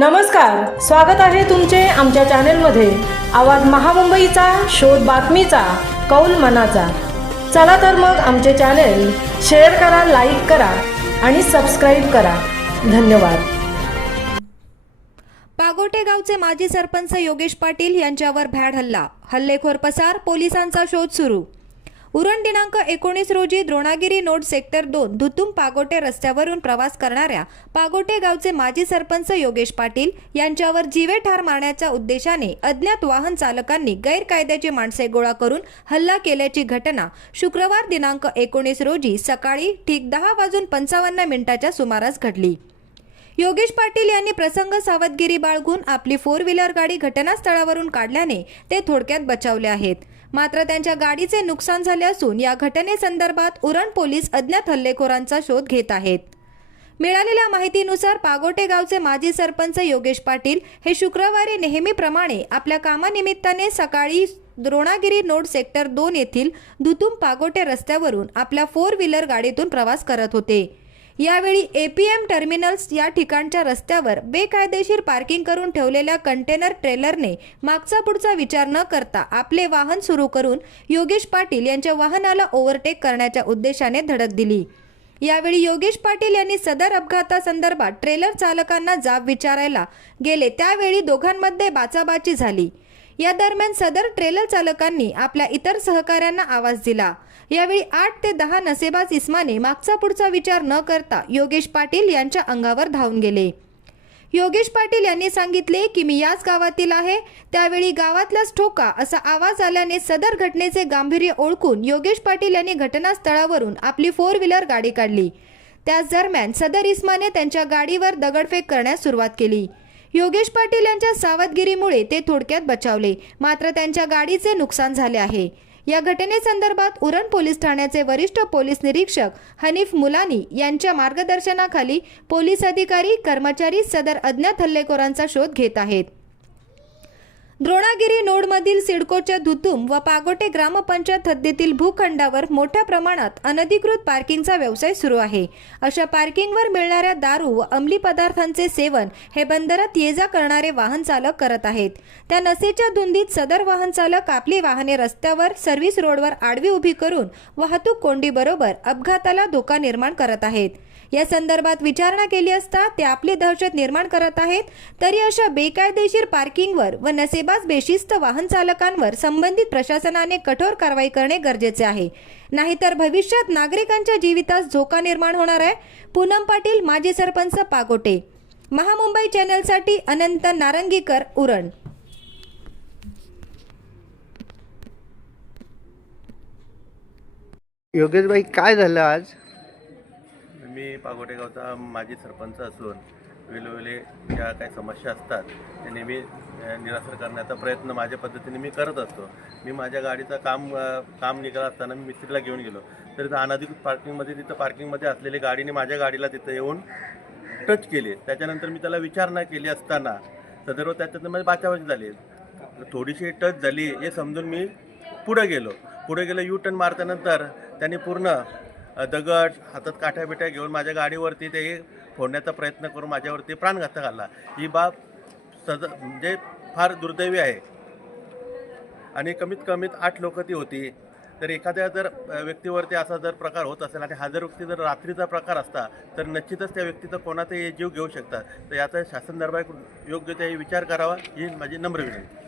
नमस्कार, स्वागत आहे तुमचे आमच्या चॅनेलमध्ये। आवाज महामुंबईचा, शोध बातमीचा, कौल मनाचा। चला तर मग आमचे चॅनेल शेअर करा, लाईक करा आणि सबस्क्राईब करा। धन्यवाद। पागोटे गावचे माजी सरपंच योगेश पाटील यांच्यावर भ्याड हल्ला, हल्लेखोर पसार, पोलिसांचा शोध सुरू। उरण दिनांक 19 रोजी द्रोणागिरी नोड सेक्टर 2 धुतुम पागोटे रस्त्यावरून प्रवास करणाऱ्या पागोटे गावचे माजी सरपंच योगेश पाटील यांच्यावर जीवे ठार मारण्याच्या उद्देशाने अज्ञात वाहन चालकांनी गैरकायद्याची माणसे गोळा करून हल्ला केल्याची घटना शुक्रवार दिनांक 19 रोजी सकाळी ठीक 10:55 सुमारास घडली। योगेश पाटील यांनी प्रसंग सावधगिरी बाळगून आपली 4 व्हीलर गाडी घटनास्थळावरून काढल्याने ते थोडक्यात बचावले आहेत। मात्र त्यांच्या गाडीचे नुकसान झाले असून या घटनेसंदर्भात उरण पोलीस अज्ञात हल्लेखोरांचा शोध घेत आहेत। मिळालेल्या माहितीनुसार पागोटे गावचे माजी सरपंच योगेश पाटील हे शुक्रवारी नेहमीप्रमाणे आपल्या कामानिमित्ताने सकाळी द्रोणागिरी नोड सेक्टर 2 येथील धुतुम पागोटे रस्त्यावरून आपल्या 4 व्हीलर गाडीतून प्रवास करत होते। यावेळी एपीएम टर्मिनल्स या ठिकाणच्या रस्त्यावर बेकायदेशीर पार्किंग करून ठेवलेल्या कंटेनर ट्रेलरने मागचा पुढचा विचार न करता आपले वाहन सुरू करून योगेश पाटील यांच्या वाहनाला ओव्हरटेक करण्याच्या उद्देशाने धडक दिली। यावेळी योगेश पाटील यांनी सदर अपघातासंदर्भात ट्रेलर चालकांना जाब विचारायला गेले त्यावेळी दोघांमध्ये बाचाबाची झाली। या दरम्यान सदर ट्रेलर चालकांनी आपल्या इतर सहकाऱ्यांना आवाज दिला। यावेळी 8 ते 10 नसेबाज इस्माने मागचा पुढचा विचार न करता योगेश पाटील यांच्या अंगावर धावून गेले। योगेश पाटील यांनी सांगितले की मी याच गावातील आहे। त्यावेळी गावातलाच ठोका असा आवाज आल्याने सदर घटनेचे गांभीर्य ओळखून योगेश पाटील यांनी घटनास्थळावरून आपली 4 व्हीलर गाडी काढली। त्याच दरम्यान सदर इस्माने त्यांच्या गाडीवर दगडफेक करण्यास सुरुवात केली। योगेश पाटील यांच्या सावधगिरीमुळे ते थोडक्यात बचावले, मात्र त्यांच्या गाडीचे नुकसान झाले आहे। या घटनेसंदर्भात उरण पोलीस ठाण्याचे वरिष्ठ पोलीस निरीक्षक हनीफ मुलानी यांच्या मार्गदर्शनाखाली पोलीस अधिकारी कर्मचारी सदर अज्ञात हल्लेखोरांचा शोध घेत आहेत। द्रोणागिरी नोडमधील सिडकोच्या धुतुम व पागोटे ग्रामपंचायत हद्दीतील भूखंडावर मोठ्या प्रमाणात अनधिकृत पार्किंगचा व्यवसाय सुरू आहे। अशा पार्किंगवर मिळणाऱ्या दारू व अंमली पदार्थांचे सेवन हे बंदरात ये-जा करणारे वाहन चालक करत आहेत। त्या नशेच्या धुंदीत सदर वाहन चालक आपली वाहने रस्त्यावर सर्व्हिस रोडवर आडवी उभी करून वाहतूक कोंडीबरोबर अपघाताला धोका निर्माण करत आहेत। या संदर्भात विचारणा केली असता ते आपली दहशत निर्माण करत आहेत। तरी अशा बेकायदेशीर पार्किंगवर व नसेबाज बेशिस्त वाहन चालकांवर संबंधित प्रशासनाने कठोर कारवाई करणे गरजेचे आहे, नाहीतर भविष्यात नागरिकांच्या जीवितास धोका निर्माण होणार आहे। पूनम पाटील, माजी सरपंच पागोटे, महामुंबई चॅनलसाठी अनंत नारंगीकर, उरण। योगेश भाई, काय झालं आज? मी पागोटे गावचा माजी सरपंच असून वेळोवेळी ज्या काही समस्या असतात त्या नेहमी निरासन करण्याचा प्रयत्न माझ्या पद्धतीने मी करत असतो। मी माझ्या गाडीचं काम निघालं असताना मी मिस्त्रीला घेऊन गेलो तर तिथं अनधिकृत तिथं पार्किंगमध्ये असलेली गाडीने माझ्या गाडीला तिथं येऊन टच केले। त्याच्यानंतर मी त्याला विचारणा केली असताना सदर्भ त्याच्यात बाचाबाची झाली, थोडीशी टच झाली हे समजून मी पुढे गेलो। यू टर्न मारल्यानंतर त्यांनी पूर्ण दगड हातात काठ्या घेऊन माझ्या गाडीवरती ते फोडण्याचा प्रयत्न करून माझ्यावरती प्राणघातक आला। ही बाब म्हणजे फार दुर्दैवी आहे आणि कमीत कमीत 8 लोक ती होती। तर एखाद्या जर व्यक्तीवरती असा जर प्रकार होत असेल आणि हा जर व्यक्ती जर रात्रीचा प्रकार असता तर निश्चितच त्या व्यक्तीचा कोणाचाही जीव घेऊ शकतात। तर याचा शासन दरबार योग्य ते विचार करावा ही माझी नम्र विनंती।